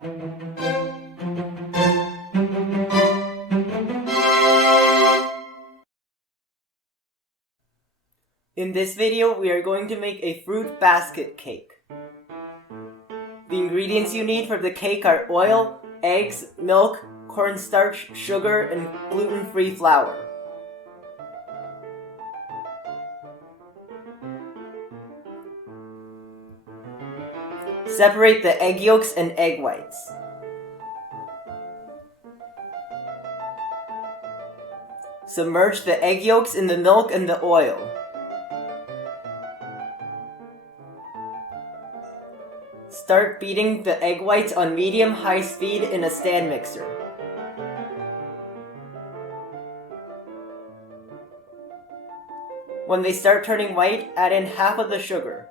In this video, we are going to make a fruit basket cake. The ingredients you need for the cake are oil, eggs, milk, cornstarch, sugar, and gluten-free flour. Separate the egg yolks and egg whites. Submerge the egg yolks in the milk and the oil. Start beating the egg whites on medium-high speed in a stand mixer. When they start turning white, add in half of the sugar.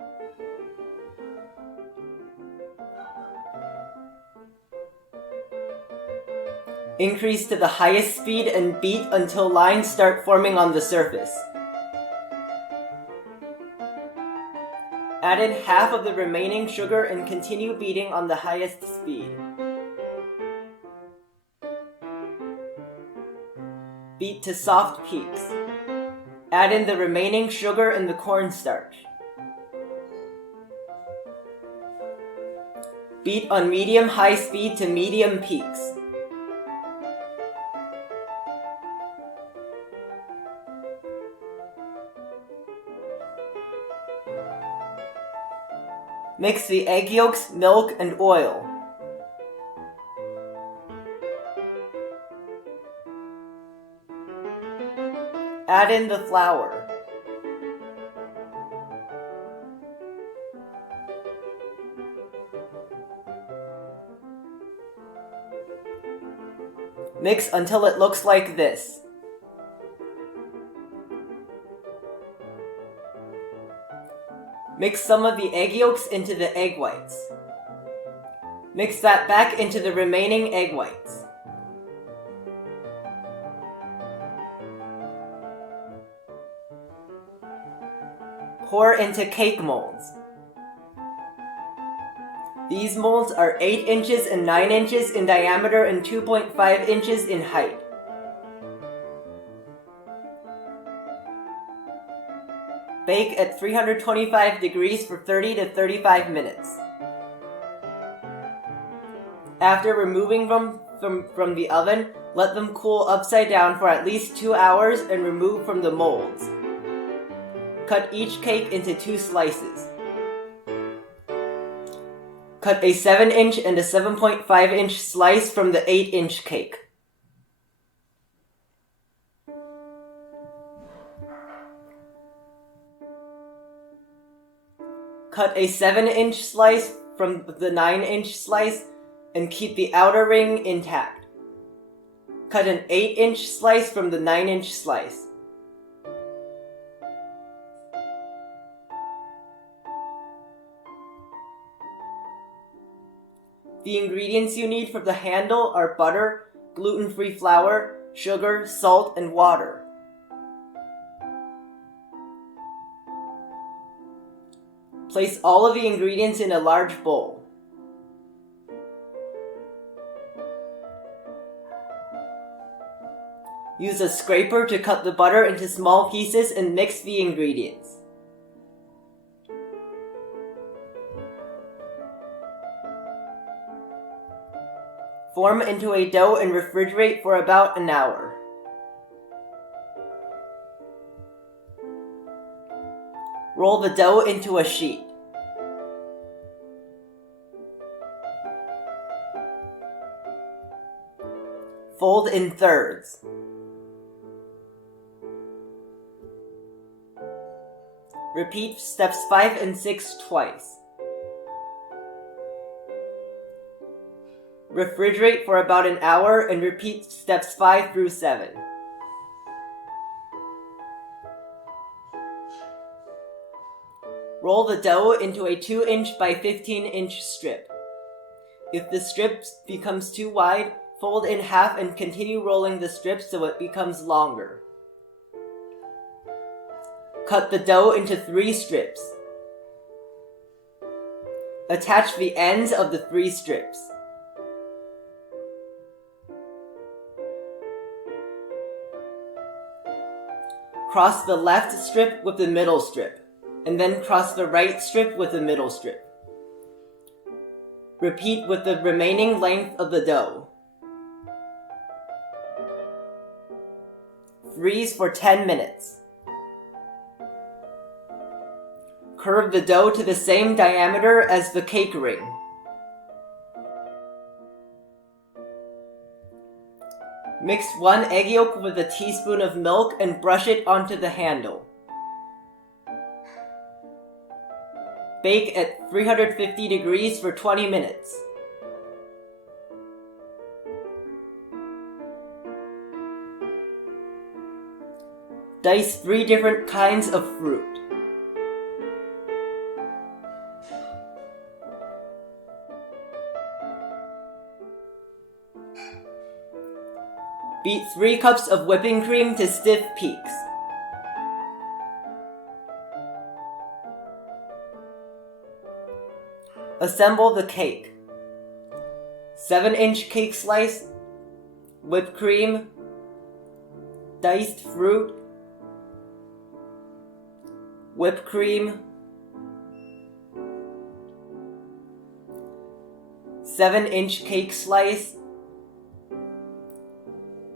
Increase to the highest speed and beat until lines start forming on the surface. Add in half of the remaining sugar and continue beating on the highest speed. Beat to soft peaks. Add in the remaining sugar and the cornstarch. Beat on medium-high speed to medium peaks. Mix the egg yolks, milk, and oil. Add in the flour. Mix until it looks like this. Mix some of the egg yolks into the egg whites. Mix that back into the remaining egg whites. Pour into cake molds. These molds are 8 inches and 9 inches in diameter and 2.5 inches in height. Bake at 325 degrees for 30 to 35 minutes. After removing them from the oven, let them cool upside down for at least 2 hours and remove from the molds. Cut each cake into 2 slices. Cut a 7-inch and a 7.5-inch slice from the 8-inch cake. Cut a 7-inch slice from the 9-inch slice and keep the outer ring intact. Cut an 8-inch slice from the 9-inch slice. The ingredients you need for the handle are butter, gluten-free flour, sugar, salt, and water. Place all of the ingredients in a large bowl. Use a scraper to cut the butter into small pieces and mix the ingredients. Form into a dough and refrigerate for about an hour. Roll the dough into a sheet. Fold in thirds. Repeat steps 5 and 6 twice. Refrigerate for about an hour and repeat steps 5 through 7. Roll the dough into a 2-inch by 15-inch strip. If the strip becomes too wide, fold in half and continue rolling the strip so it becomes longer. Cut the dough into 3 strips. Attach the ends of the 3 strips. cross the left strip with the middle strip, and then cross the right strip with the middle strip. Repeat with the remaining length of the dough. Freeze for 10 minutes. Curve the dough to the same diameter as the cake ring. Mix 1 egg yolk with a teaspoon of milk and brush it onto the handle. Bake at 350 degrees for 20 minutes. Dice 3 different kinds of fruit. Beat 3 cups of whipping cream to stiff peaks. Assemble the cake. 7-inch cake slice, whipped cream, diced fruit, whipped cream, 7-inch cake slice,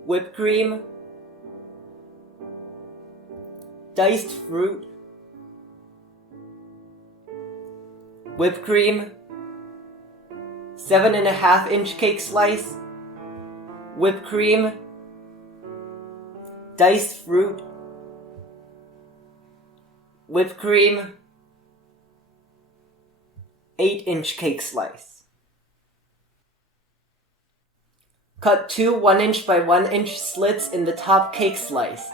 whipped cream, diced fruit, whipped cream, 7.5-inch cake slice, whipped cream, diced fruit, whipped cream, 8-inch cake slice. Cut 2 1-inch by 1-inch slits in the top cake slice.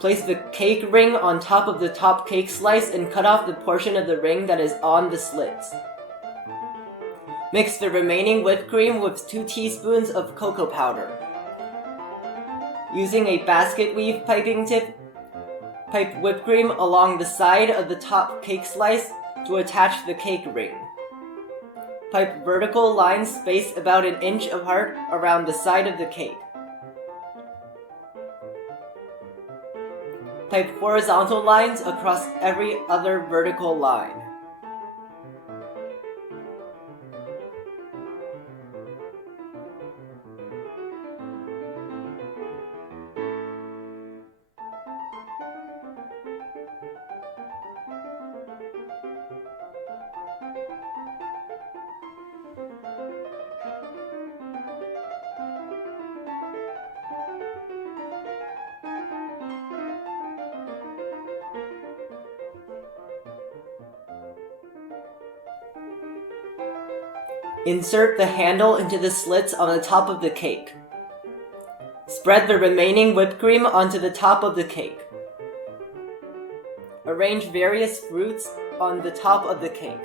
Place the cake ring on top of the top cake slice and cut off the portion of the ring that is on the slits. Mix the remaining whipped cream with 2 teaspoons of cocoa powder. Using a basket weave piping tip, pipe whipped cream along the side of the top cake slice to attach the cake ring. Pipe vertical lines spaced about 1 inch apart around the side of the cake. Pipe horizontal lines across every other vertical line. Insert the handle into the slits on the top of the cake. Spread the remaining whipped cream onto the top of the cake. Arrange various fruits on the top of the cake.